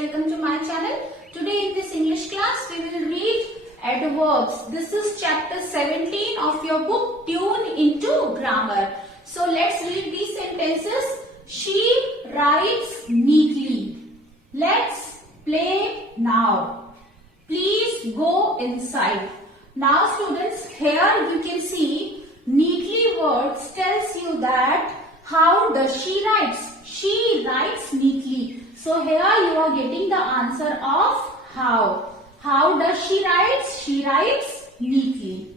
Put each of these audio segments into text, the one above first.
welcome to my channel. Today in this English class we will read adverbs. This is chapter 17 of your book Tune into Grammar. So let's read these sentences. She writes neatly. Let's play now. Please go inside. Now students, here you can see neatly words tells you that how does she writes. She writes neatly. So here you are getting the answer of how. How does she writes? She writes neatly.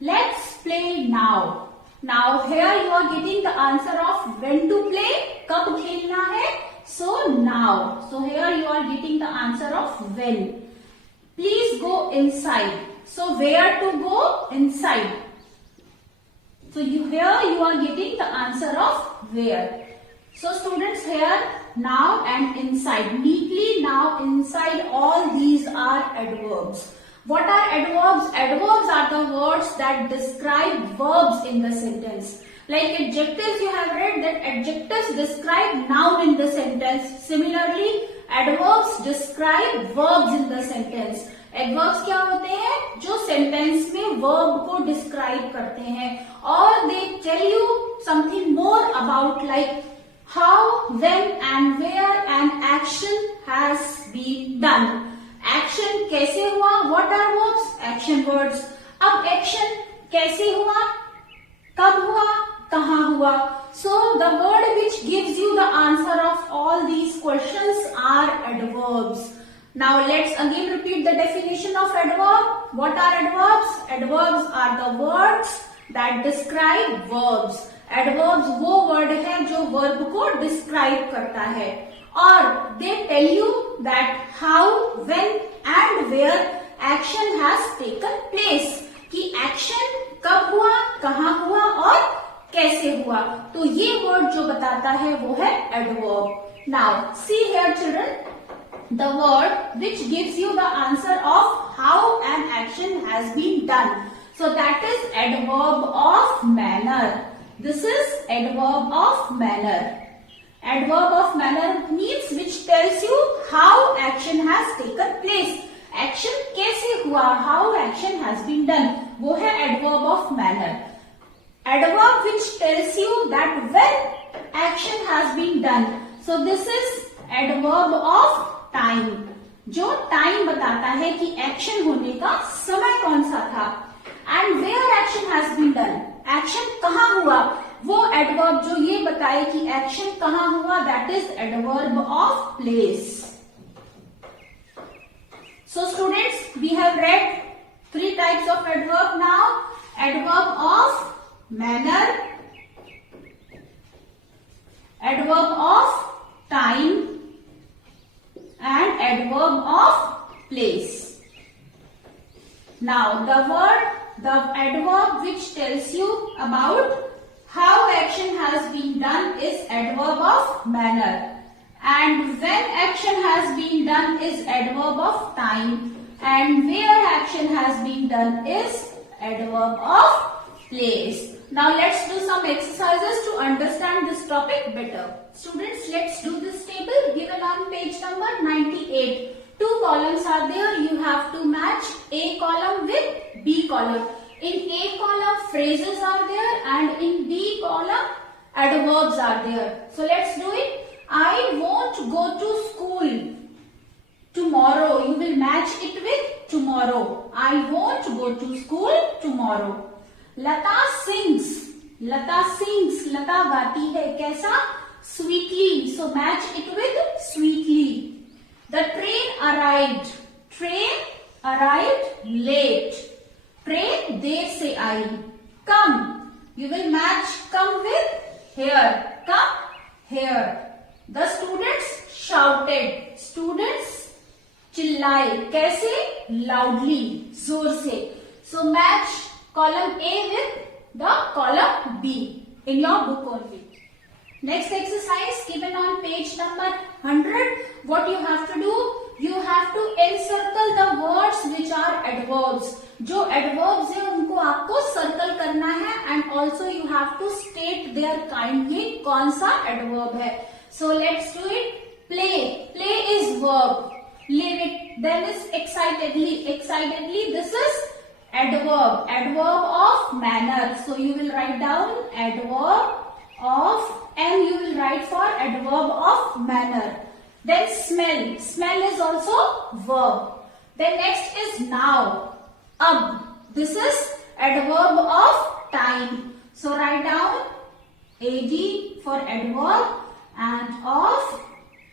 Let's play now. Now here you are getting the answer of when to play. कब खेलना है? So now. So here you are getting the answer of when. Please go inside. So where to go? Inside. So here you are getting the answer of where. So students, here now and inside. Neatly, now, inside, all these are adverbs. What are adverbs? Adverbs are the words that describe verbs in the sentence. Like adjectives, you have read that adjectives describe noun in the sentence. Similarly, adverbs describe verbs in the sentence. Adverbs क्या होते हैं? जो sentence में verb को describe करते हैं और they tell you something more about like how, when and where an action has been done. Action कैसे हुआ? What are verbs? Action words. अब एक्शन कैसे हुआ, कब हुआ, कहाँ हुआ? So the word which gives you the answer of all these questions are adverbs. Now let's again repeat the definition of adverb. What are adverbs? Adverbs are the words that describe verbs. Adverbs वो word है जो verb को describe करता है और they tell you that how, when and where action has taken place. कि action कब हुआ, कहाँ हुआ और कैसे हुआ. तो ये word जो बताता है वो है adverb. Now see here children. The word which gives you the answer of how an action has been done. So that is adverb of manner. This is adverb of manner. Adverb of manner means which tells you how action has taken place. Action कैसे हुआ, how action has been done. वो है adverb of manner. Adverb which tells you that when action has been done. So this is adverb of time, जो time बताता है कि action होने का समय कौन सा था. And where action has been done. Action कहाँ हुआ, वो एडवर्ब जो ये बताए कि एक्शन कहाँ हुआ, that is adverb of place. So students, we have read 3 types of adverb now. Adverb of manner, adverb of time and adverb of place. Now the adverb which tells you about how action has been done is adverb of manner, and when action has been done is adverb of time, and where action has been done is adverb of place. Now let's do some exercises to understand this topic better. Students, let's do this table given on page number 98. 2 columns are there. You have to match A column with B column. In A column phrases are there and in B column adverbs are there. So let's do it. I won't go to school tomorrow. You will match it with tomorrow. I won't go to school tomorrow. Lata sings. Lata sings. Lata गाती है कैसा? Sweetly. So match it with sweetly. The train arrived. Train arrived late. Train देर से आई. Come. You will match come with here. Come here. The students shouted. Students चिल्लाए कैसे? Loudly. जोर से. So match column A with the column B in your book only. Next exercise given on page number 100. What you have to do? You have to encircle the words which are adverbs. जो adverbs है उनको आपको circle करना है and also you have to state their kind कि कौन सा adverb है. So let's do it. Play. Play is verb. leave it. Then is excitedly. Excitedly, this is adverb. Adverb of manner. So you will write down adverb of, and you will write for adverb of manner. Then smell. Smell is also verb. Then next is now. This is adverb of time. So write down ad for adverb and of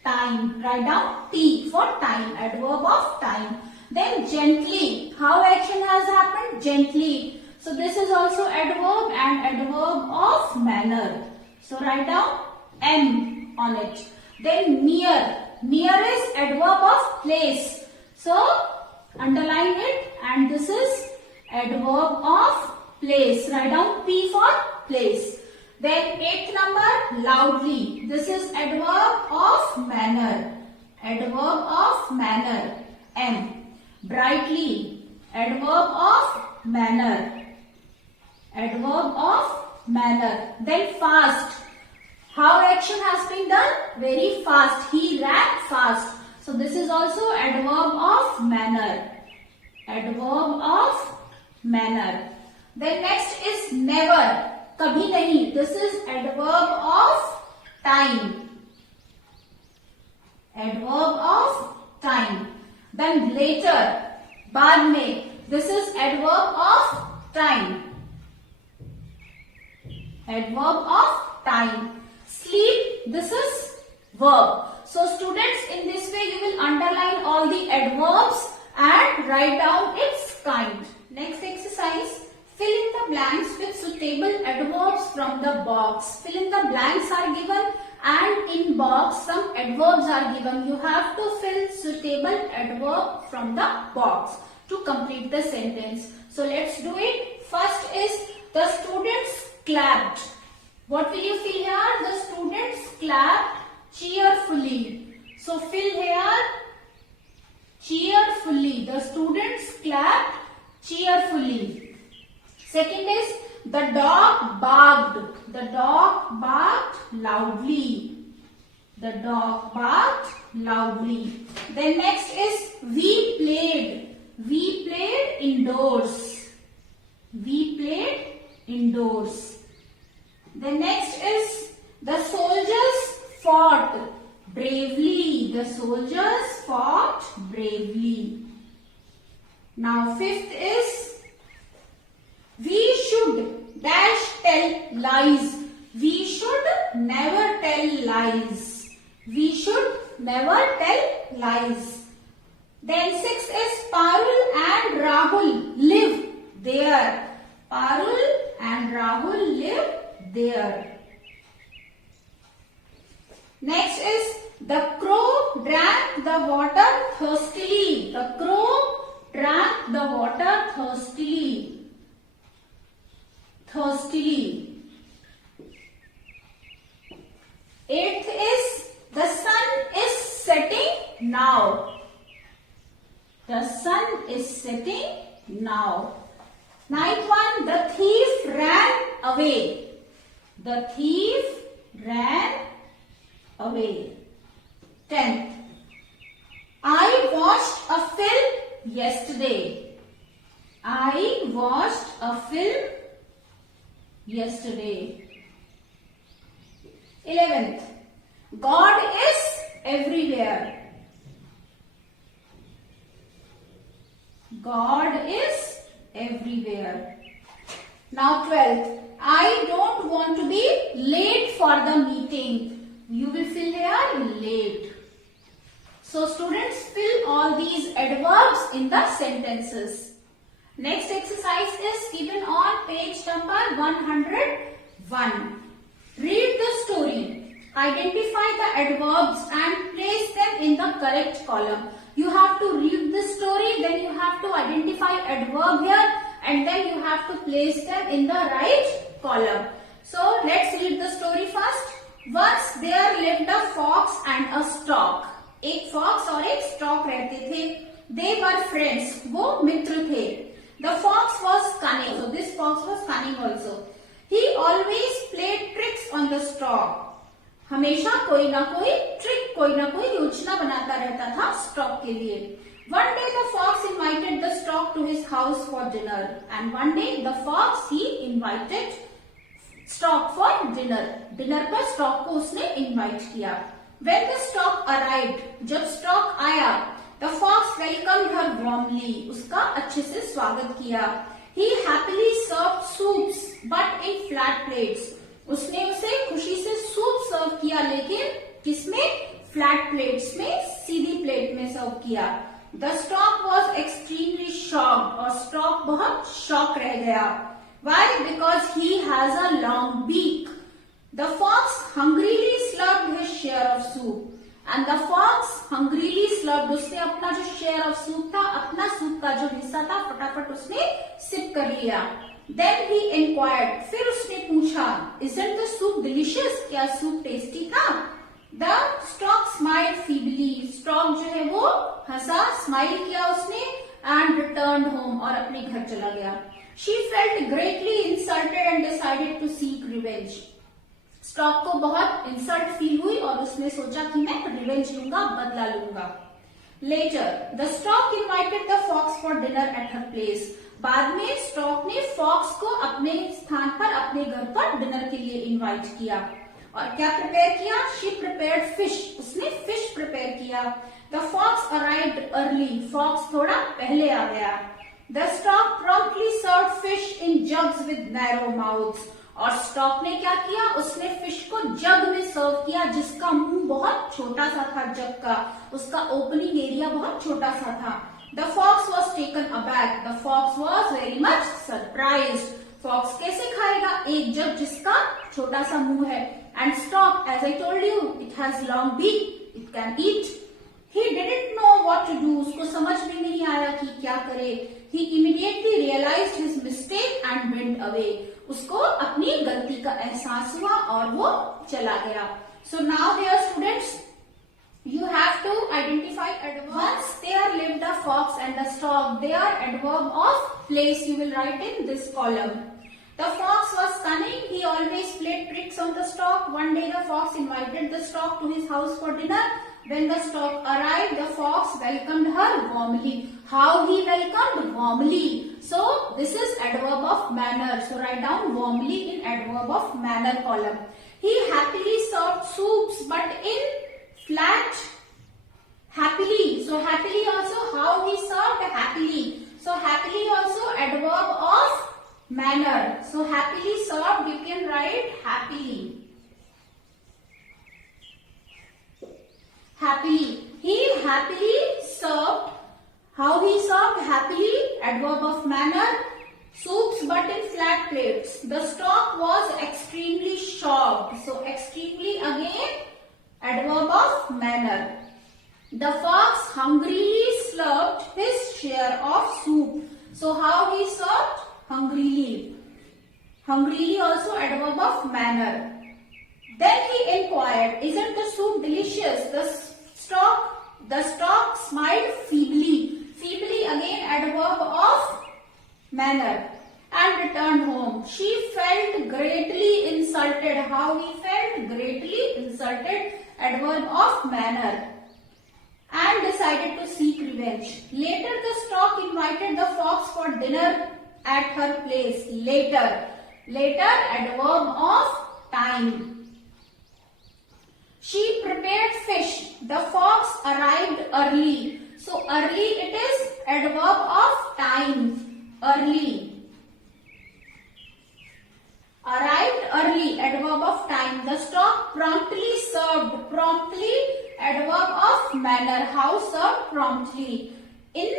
time. Write down t for time. Adverb of time. Then gently. How action has happened? Gently. So this is also adverb and adverb of manner. So write down m on it. Then near. Near is adverb of place. So underline it, and this is adverb of place. Write down P for place. Then 8th number, loudly. This is adverb of manner. Adverb of manner. M. Brightly. Adverb of manner. Adverb of manner. Then fast. How action has been done? Very fast. He ran fast. So this is also adverb of manner. Adverb of manner. Then next is never. Kabhi nahi. This is adverb of time. Adverb of time. Then later. Baad mein. This is adverb of time. Adverb of time. Sleep, this is verb. So students, in this way you will underline all the adverbs and write down its kind. Next exercise, fill in the blanks with suitable adverbs from the box. Fill in the blanks are given and in box some adverbs are given. You have to fill suitable adverb from the box to complete the sentence. So let's do it. First is the students clapped. What will you fill here? The students clapped cheerfully. So fill here cheerfully. The students clapped cheerfully. Second is the dog barked. The dog barked loudly. The dog barked loudly. Then next is we played. We played indoors. We played indoors. The next is the soldiers fought bravely. The soldiers fought bravely. Now fifth is we should dash tell lies. We should never tell lies. We should never tell lies. Then sixth is Parul and Rahul live there. Parul and Rahul live there. Next is the crow drank the water thirstily. The crow drank the water thirstily. Thirstily. Eighth is the sun is setting now. The sun is setting now. Ninth one, the thief ran away. The thief ran away. 10th. I watched a film yesterday. I watched a film yesterday. 11th. God is everywhere. God is everywhere. Now 12th. I don't want to be late for the meeting. You will fill here late. So students, fill all these adverbs in the sentences. Next exercise is given on page number 101. Read the story. Identify the adverbs and place them in the correct column. You have to read the story, then you have to identify adverb here, and then you have to place them in the right column. So let's read the story first. Once there lived a fox and a stork. एक fox और एक stork रहते थे. They were friends. वो मित्र थे. The fox was cunning. So this fox was cunning also. He always played tricks on the stork. हमेशा कोई ना कोई ट्रिक, कोई ना कोई योजना योजना बनाता रहता था स्टॉक के लिए। One day the fox invited the stork to his house for dinner, and one day the fox he invited stork for dinner. Dinner पर stork को उसने invite किया। When the stork arrived, जब stork आया, the fox welcomed her warmly. उसका अच्छे से स्वागत किया। He happily served soups, but in flat plates. उसने उसे खुशी से सूप सर्व किया, लेकिन किसमें? फ्लैट प्लेट्स में, सीधी प्लेट में सर्व किया। The stork was extremely shocked, और stork बहुत शॉक रह गया। Why? Because he has a long beak. The fox hungrily slurped his share of soup, and the fox hungrily slurped. उसने अपना जो share of soup था, अपना सूप का जो हिस्सा था, फटाफट उसने सिप कर लिया। Then he inquired. फिर उसने पूछा, Isn't the soup delicious? क्या सूप टेस्टी था? The stork smiled feebly. Stork जो है वो हंसा, स्माइल किया उसने, and returned home, और अपने घर चला गया। She felt greatly insulted and decided to seek revenge. Stork को बहुत इंसल्ट फील हुई और उसने सोचा कि मैं रिवेंज लूंगा, बदला लूंगा। Later, the stork invited the fox for dinner at her place. बाद में स्टॉक ने फॉक्स को अपने स्थान पर, अपने घर पर डिनर के लिए इनवाइट किया। और क्या प्रिपेयर किया? She prepared fish. उसने फिश प्रिपेयर किया। The fox arrived early. Fox थोड़ा पहले आ गया। The stork promptly served fish in jugs with narrow mouths. और स्टॉक ने क्या किया? उसने फिश को जग में सर्व किया, जिसका मुंह बहुत छोटा सा था, जग का, उसका ओपनिंग एरिया बहुत छोटा सा था। The fox was taken aback. The fox was very much surprised. Fox कैसे खाएगा एक जग जिसका छोटा सा मुंह है? And stork, as I told you, it has long beak. It can eat. He didn't know what to do. उसको समझ में नहीं आया कि क्या करे। He immediately realized his mistake and went away. उसको अपनी गलती का एहसास हुआ और वो चला गया। So now here students, you have to identify adverbs. Once there lived a fox and a stork. They are adverb of place. You will write in this column. The fox was cunning. He always played tricks on the stork. One day the fox invited the stork to his house for dinner. When the stork arrived, the fox welcomed her warmly. How he welcomed? Warmly. So this is adverb of manner. So write down warmly in adverb of manner column. He happily served soups, but in flat, happily. So happily also, how he served? Happily. So happily also adverb of manner. So happily served, you can write happily. Happily. He happily served. How he served? Happily. Adverb of manner. Soups, but in flat plates. The stork was extremely shocked. So extremely again, adverb of manner. The fox hungrily slurped his share of soup. So how he served? Hungrily. Hungrily also adverb of manner. Then he inquired, Isn't the soup delicious? The stork smiled feebly. Feebly again adverb of manner. And returned home. She felt greatly insulted. How he felt? Greatly insulted. Adverb of manner. And decided to seek revenge. Later the stork invited the fox for dinner at her place. Later. Later adverb of time. She prepared fish. The fox arrived early. So early it is adverb of time. Early. Arrived early, adverb of time. The stork promptly served. Promptly, adverb of manner. How served? Promptly. In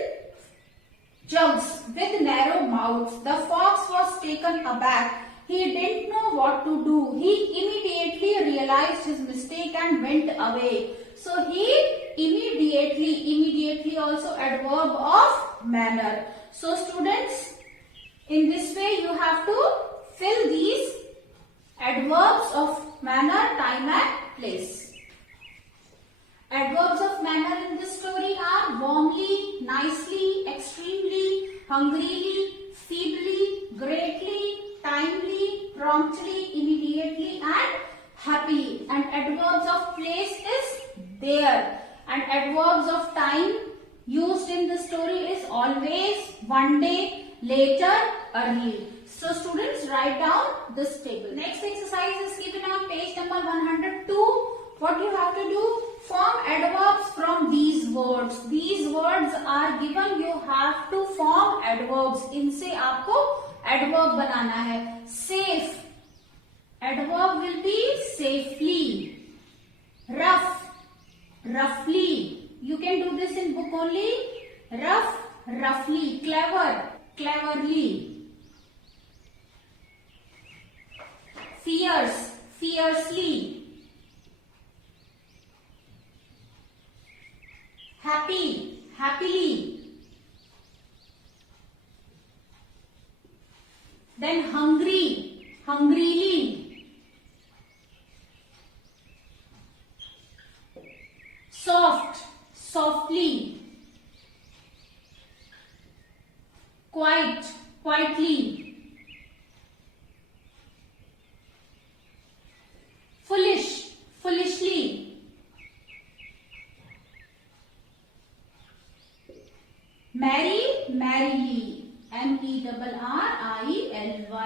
jugs with narrow mouths. The fox was taken aback. He didn't know what to do. He immediately realized his mistake and went away. So he immediately also adverb of manner. So students, in this way you have to fill these adverbs of manner, time and place. Adverbs of manner in this story are warmly, nicely, extremely, hungrily, feebly, greatly, timely, promptly, immediately and happily. And adverbs of place is there. And adverbs of time used in the story is always, one day, later, early. So students, write down this table. Next exercise is given on page number 102. What you have to do? Form adverbs from these words. These words are given. You have to form adverbs. इनसे आपको adverb बनाना है. Safe. Adverb will be safely. Rough. Roughly. You can do this in book only. Rough. Roughly. Clever. Cleverly. Fierce. Fiercely. Happy. Happily. Then hungry. Hungrily. Soft. Softly. Quiet. Quietly. Foolish. Foolishly. Merry. Merrily.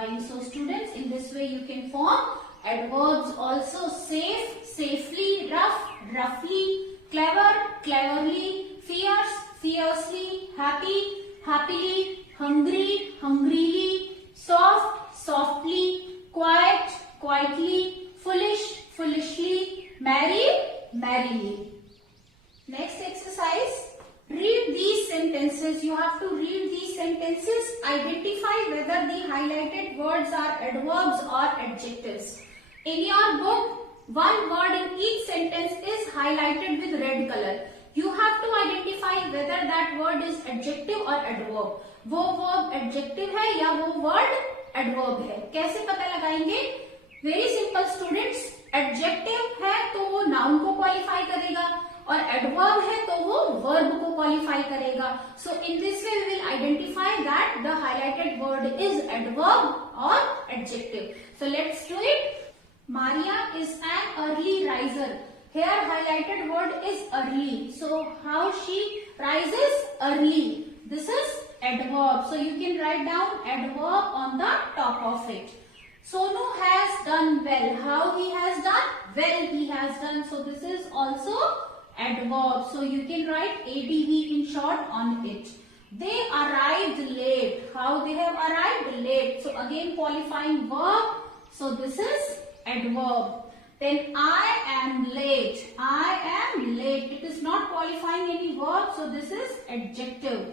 MERRILY. So students, in this way you can form adverbs also. Safe, safely, rough, roughly, clever, cleverly, fierce, fiercely, happy, happily, hungry, hungrily, soft, softly, quiet, quietly, foolish, foolishly, merry, merrily. Next exercise. Read these sentences. You have to read these sentences. Identify whether the highlighted words are adverbs or adjectives. In your book, one word in each sentence is highlighted with red color. You have to identify whether that word is adjective or adverb. वो verb adjective है या वो word adverb है. कैसे पता लगाएंगे? Very simple students. Adjective है तो वो noun को qualify करेगा और adverb है तो वो verb को qualify करेगा. So in this way we will identify that the highlighted word is adverb or adjective. So let's do it. Maria is an early riser. Here highlighted word is early. So how she rises? Early. This is adverb. So you can write down adverb on the top of it. Sonu has done well. How he has done? Well he has done. So this is also adverb. So you can write adv in short on it. They arrived late. How they have arrived? Late. So again qualifying verb. So this is adverb. Then I am late. I am late. It is not qualifying any verb. So this is adjective.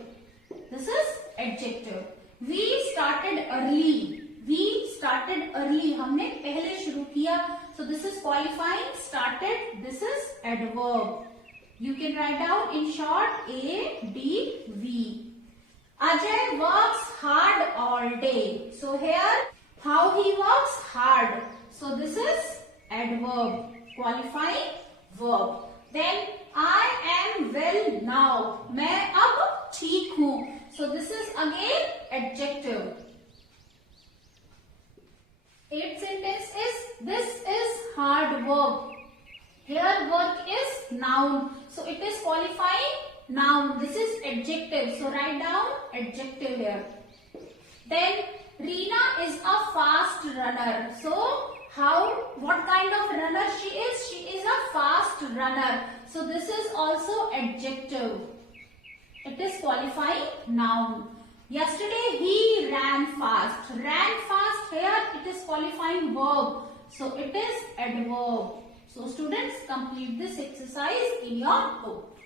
This is adjective. We started early. We started early. हमने पहले शुरू किया. So this is qualifying started. This is adverb. You can write down in short ADV. Ajay works hard all day. So here how he works hard. So this is adverb. Qualifying verb. Then I am well now. मैं अब ठीक हूँ. So this is again adjective. 8th sentence is this is hard work. Here work is noun. So it is qualifying noun. This is adjective. So write down adjective here. Then Reena is a fast runner. So what kind of runner she is? She is a fast runner. So this is also adjective. It is qualifying noun. Yesterday he ran fast. Ran fast here it is qualifying verb. So it is adverb. So students, complete this exercise in your book.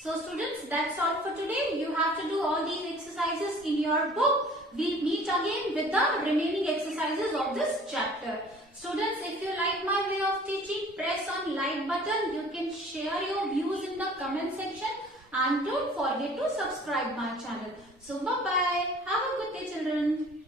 So students, that's all for today. You have to do all these exercises in your book. We'll meet again with the remaining exercises of this chapter. Students, if you like my way of teaching, press on like button. You can share your views in the comment section and don't forget to subscribe my channel. So bye bye. Have a good day children.